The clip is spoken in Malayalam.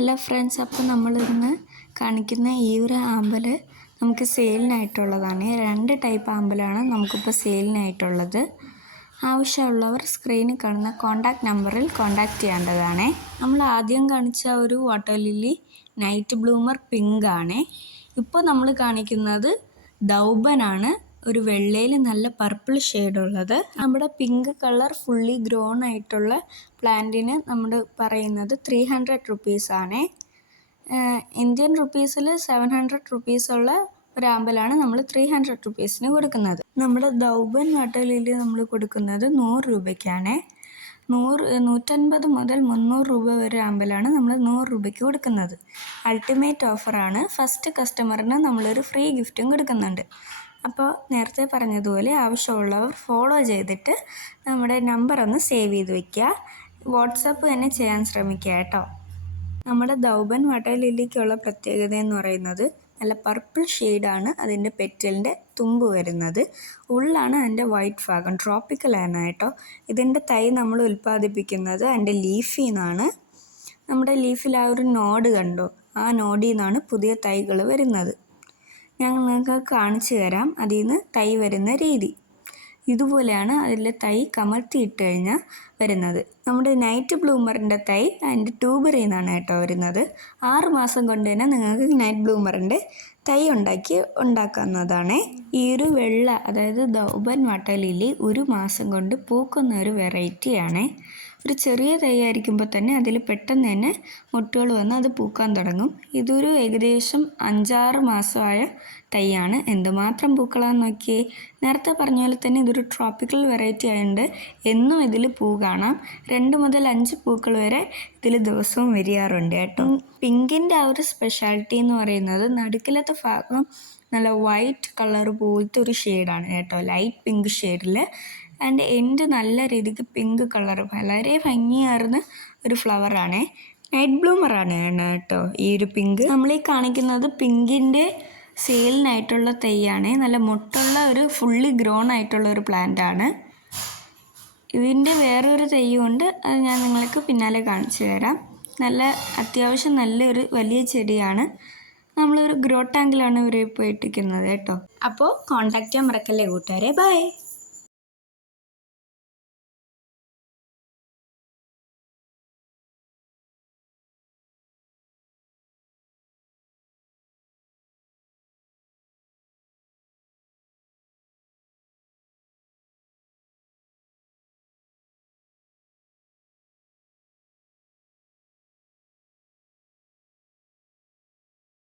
ഹലോ ഫ്രണ്ട്സ്, അപ്പോൾ നമ്മളിന്ന് കാണിക്കുന്ന ഈ ഒരു ആമ്പൽ നമുക്ക് സെയിലിനായിട്ടുള്ളതാണ്. 2 ടൈപ്പ് ആമ്പലാണ് നമുക്കിപ്പോൾ സെയിലിനായിട്ടുള്ളത്. ആവശ്യമുള്ളവർ സ്ക്രീനിൽ കാണുന്ന കോൺടാക്റ്റ് നമ്പറിൽ കോൺടാക്റ്റ് ചെയ്യേണ്ടതാണ്. നമ്മൾ ആദ്യം കാണിച്ച ഒരു water lily night bloomer pink ആണ്. ഇപ്പോൾ നമ്മൾ കാണിക്കുന്നത് ദൗബനാണ്. ഒരു വെള്ളയിൽ നല്ല പർപ്പിൾ ഷെയ്ഡുള്ളത്. നമ്മുടെ പിങ്ക് കളർ ഫുള്ളി ഗ്രോൺ ആയിട്ടുള്ള പ്ലാന്റിന് നമ്മൾ പറയുന്നത് 300 റുപ്പീസാണ്. ഇന്ത്യൻ റുപ്പീസിൽ 700 റുപ്പീസുള്ള ഒരു ആമ്പലാണ് നമ്മൾ 300 റുപ്പീസിന് കൊടുക്കുന്നത്. നമ്മുടെ ദൗബൻ വാട്ടർ ലില്ലി നമ്മൾ കൊടുക്കുന്നത് 100 രൂപയ്ക്കാണ്. 150 മുതൽ 300 രൂപ വരെ ആമ്പലാണ് നമ്മൾ 100 രൂപയ്ക്ക് കൊടുക്കുന്നത്. അൾട്ടിമേറ്റ് ഓഫറാണ്. ഫസ്റ്റ് കസ്റ്റമറിന് നമ്മളൊരു ഫ്രീ ഗിഫ്റ്റും കൊടുക്കുന്നുണ്ട്. അപ്പോൾ നേരത്തെ പറഞ്ഞതുപോലെ ആവശ്യമുള്ളവർ ഫോളോ ചെയ്തിട്ട് നമ്മുടെ നമ്പർ ഒന്ന് സേവ് ചെയ്ത് വയ്ക്കുക. വാട്സപ്പ് തന്നെ ചെയ്യാൻ ശ്രമിക്കുക കേട്ടോ. നമ്മുടെ ദൗബൻ വാട്ടർ ലില്ലിക്കുള്ള പ്രത്യേകത എന്ന് പറയുന്നത് നല്ല പർപ്പിൾ ഷെയ്ഡാണ് അതിൻ്റെ പെറ്റലിൻ്റെ തുമ്പ് വരുന്നത്. ഉള്ളാണ് അതിൻ്റെ വൈറ്റ് ഭാഗം. ട്രോപ്പിക്കലാണ് കേട്ടോ. ഇതിൻ്റെ തൈ നമ്മൾ ഉൽപ്പാദിപ്പിക്കുന്നത് അതിൻ്റെ ലീഫിൽ നിന്നാണ്. നമ്മുടെ ലീഫിൽ ആ ഒരു നോഡ് കണ്ടോ, ആ നോഡിൽ നിന്നാണ് പുതിയ തൈകൾ വരുന്നത്. ഞാൻ നിങ്ങൾക്ക് കാണിച്ചു തരാം അതിൽ നിന്ന് തൈ വരുന്ന രീതി. ഇതുപോലെയാണ് അതിലെ തൈ കമഴ്ത്തിയിട്ട് കഴിഞ്ഞാൽ വരുന്നത്. നമ്മുടെ നൈറ്റ് ബ്ലൂമറിൻ്റെ തൈ അതിൻ്റെ ട്യൂബറിൽ നിന്നാണ് കേട്ടോ വരുന്നത്. 6 മാസം കൊണ്ട് തന്നെ നിങ്ങൾക്ക് നൈറ്റ് ബ്ലൂമറിൻ്റെ തൈ ഉണ്ടാക്കാവുന്നതാണ്. ഈ ഒരു വെള്ള, അതായത് ദൗബൻ വാട്ടർ ലില്ലി 1 മാസം കൊണ്ട് പൂക്കുന്ന ഒരു വെറൈറ്റിയാണ്. ഒരു ചെറിയ തൈ ആയിരിക്കുമ്പോൾ തന്നെ അതിൽ പെട്ടെന്ന് തന്നെ മുട്ടുകൾ വന്ന് അത് പൂക്കാൻ തുടങ്ങും. ഇതൊരു ഏകദേശം 5-6 മാസമായ തൈയാണ്. എന്തുമാത്രം പൂക്കളാന്ന് നോക്കിയേ. നേരത്തെ പറഞ്ഞ പോലെ തന്നെ ഇതൊരു ട്രോപ്പിക്കൽ വെറൈറ്റി ആയതുകൊണ്ട് എന്നും ഇതിൽ പൂ കാണാം. 2 മുതൽ 5 പൂക്കൾ വരെ ഇതിൽ ദിവസവും വരികയാറുണ്ട് കേട്ടോ. പിങ്കിൻ്റെ ആ ഒരു സ്പെഷ്യാലിറ്റി എന്ന് പറയുന്നത് നടുക്കിലത്തെ ഭാഗം നല്ല വൈറ്റ് കളർ പോലത്തെ ഒരു ഷെയ്ഡാണ് കേട്ടോ. ലൈറ്റ് പിങ്ക് ഷെയ്ഡിൽ. അതിൻ്റെ എൻഡ് നല്ല രീതിക്ക് പിങ്ക് കളർ, വളരെ ഭംഗിയാർന്ന ഒരു ഫ്ലവറാണ്. നൈറ്റ് ബ്ലൂമറാണ് കേട്ടോ ഈ ഒരു പിങ്ക്. നമ്മളീ കാണിക്കുന്നത് പിങ്കിൻ്റെ സെയിലിനായിട്ടുള്ള തൈയാണ്. നല്ല മുട്ടുള്ള ഒരു ഫുള്ളി ഗ്രോൺ ആയിട്ടുള്ള ഒരു പ്ലാന്റ് ആണ്. ഇതിൻ്റെ വേറൊരു തൈയുണ്ട്, അത് ഞാൻ നിങ്ങൾക്ക് പിന്നാലെ കാണിച്ചു തരാം. അത്യാവശ്യം നല്ലൊരു വലിയ ചെടിയാണ്. നമ്മളൊരു ഗ്രോ ടാങ്കിലാണ് ഇവരെ ഇപ്പോൾ ഇട്ടിരിക്കുന്നത് കേട്ടോ. അപ്പോൾ കോൺടാക്റ്റ് ചെയ്യാൻ മറക്കല്ലേ കൂട്ടുകാരെ. ബൈ.